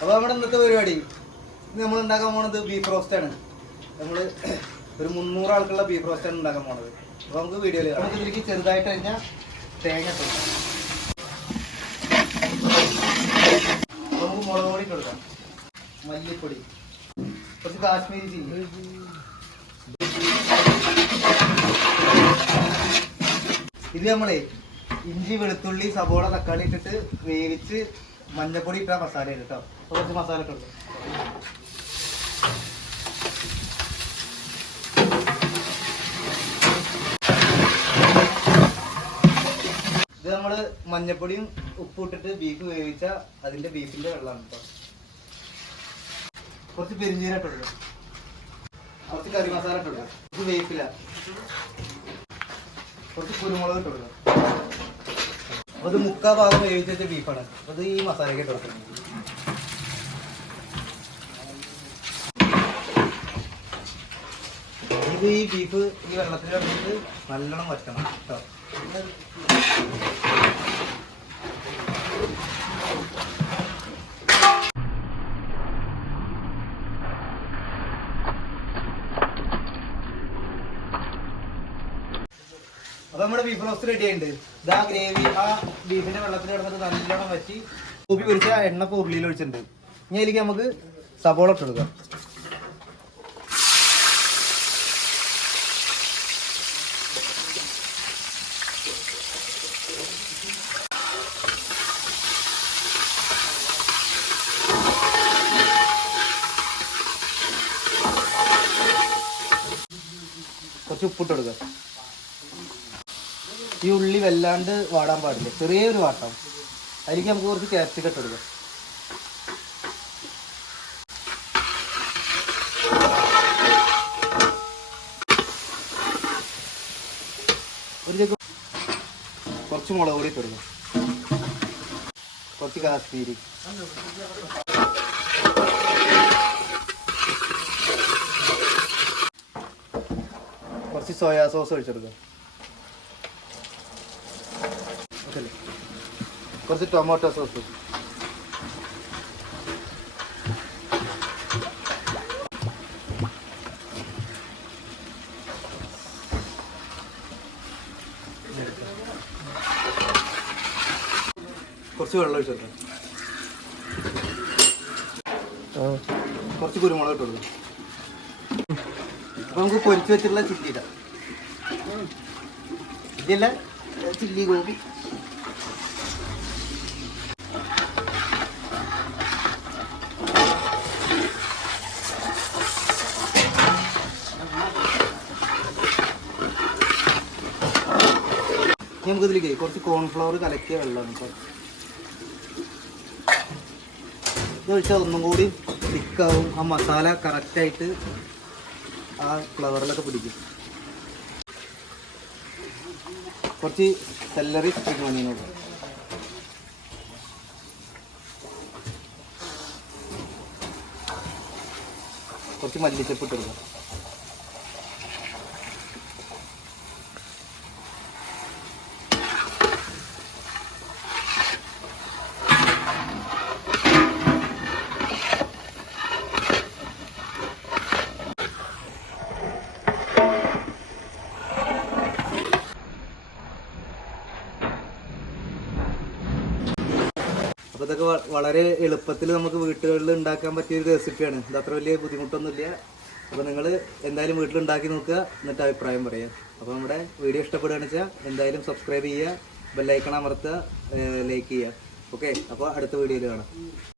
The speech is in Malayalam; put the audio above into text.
അപ്പോൾ നമ്മുടെ ഇന്നത്തെ പരിപാടി നമ്മൾ ഉണ്ടാക്കാൻ പോണത് ബീഫ് റോസ്റ്റാണ്. നമ്മൾ ഒരു 300 ആൾക്കുള്ള ബീഫ് റോസ്റ്റാണ് ഉണ്ടാക്കാൻ പോണത്. അപ്പോൾ നമുക്ക് വീഡിയോയിൽ നമുക്ക് ഇതിലേക്ക് ചെറുതായിട്ട് കഴിഞ്ഞാൽ തേങ്ങ ഇട്ടു, നമുക്ക് മുളക് പൊടി കൊടുക്കാം, മല്ലിപ്പൊടി, കുറച്ച് കാശ്മീരി ചില്ലി, ഇത് നമ്മളെ ഇഞ്ചി വെളുത്തുള്ളി സബോള തക്കാളി ഇട്ടിട്ട് വേവിച്ച് മഞ്ഞപ്പൊടി ഇട്ടാ മസാല കേട്ടോ. കുറച്ച് മസാല ഇട്ട് കൊടുക്കും. ഇത് നമ്മള് മഞ്ഞപ്പൊടിയും ഉപ്പും ഇട്ടിട്ട് ബീഫ് വേവിച്ച അതിന്റെ ബീഫിന്റെ വെള്ളമാണ് കേട്ടോ. കുറച്ച് പെരിഞ്ചീരം ഇട്ട് കൊടുക്കും, കുറച്ച് കറി മസാല ഇട്ട് കൊടുക്കും. ഇത് വേവില്ല, കുറച്ച് കുരുമുളക് ഇട്ട് കൊടുക്കും. അപ്പോൾ ഇത് 3/4 ഭാഗം വേവിച്ച് വെച്ച ബീഫാണ്. അപ്പോൾ ഇത് ഈ മസാലയ്ക്ക് ഇട്ട് കൊടുക്കുന്നത്. ഇത് ഈ ബീഫ് ഈ വെള്ളത്തിൽ കിടന്നിട്ട് നല്ലോണം വറ്റണം കേട്ടോ. അപ്പൊ നമ്മുടെ ബീഫ് റോസ്റ്റ് റെഡി ആയിട്ടുണ്ട്. ഇതാ ഗ്രേവി ആ ബീഫിന്റെ വെള്ളത്തിൽ കിടന്നിട്ട് നല്ലോണം വറ്റി കൂപ്പി പൊരിച്ച എണ്ണ ഉരുളിയിൽ ഒഴിച്ചിട്ടുണ്ട്. ഇനി അതിലേക്ക് നമുക്ക് സബോള ഇട്ട് കൊടുക്കാം. കുറച്ച് ഉപ്പിട്ട് കൊടുക്കാം. ഈ ഉള്ളി വല്ലാണ്ട് വാടാൻ പാടില്ല, ചെറിയൊരു വാട്ടം. അതിലേക്ക് നമുക്ക് കുറച്ച് ക്യാപ്സിക്കം ഇട്ട് കൊടുക്കാം. കുറച്ച് മുളക് പൊടി ഇട്ട് കൊടുക്കാം, കുറച്ച് കാശ്മീരി, കുറച്ച് സോയാ സോസ് ഒഴിച്ചെടുക്കാം, കുറച്ച് ടൊമാറ്റോ സോസ്, കുറച്ച് വെള്ളം ഒഴിച്ചെടുക്കാം, കുറച്ച് കുരുമുളക് ഇട്ട് കൊടുക്കാം. അപ്പോൾ നമുക്ക് പൊരിച്ച് വെച്ചിട്ടുള്ള ചില്ലി ഇടാം. ഇതില്ല ചില്ലി ഗോപി, നമുക്കിതിലേക്ക് കുറച്ച് കോൺഫ്ലവർ കലക്കിയ വെള്ളമാണ് ഇപ്പോൾ ഇത് ഒഴിച്ചാൽ ഒന്നും കൂടി തിക്കാവും. ആ മസാല കറക്റ്റായിട്ട് ആ ഫ്ലവറിലൊക്കെ പിടിക്കും. കുറച്ച് സെല്ലറി സ്പ്രിംഗ് ഓണിയനോട്, കുറച്ച് മല്ലിച്ചപ്പ് ഇട്ട് കൊടുക്കാം. അപ്പോൾ ഇതൊക്കെ വളരെ എളുപ്പത്തിൽ നമുക്ക് വീട്ടുകളിൽ ഉണ്ടാക്കാൻ പറ്റിയൊരു റെസിപ്പിയാണ്. ഇത് അത്ര വലിയ ബുദ്ധിമുട്ടൊന്നുമില്ല. അപ്പോൾ നിങ്ങൾ എന്തായാലും വീട്ടിൽ ഉണ്ടാക്കി നോക്കുക, എന്നിട്ട് അഭിപ്രായം പറയുക. അപ്പോൾ നമ്മുടെ വീഡിയോ ഇഷ്ടപ്പെടുകയാണെന്ന് വെച്ചാൽ എന്തായാലും സബ്സ്ക്രൈബ് ചെയ്യുക, ബെല്ലൈക്കൺ അമർത്തുക, ലൈക്ക് ചെയ്യുക. ഓക്കെ, അപ്പോൾ അടുത്ത വീഡിയോയിൽ കാണാം.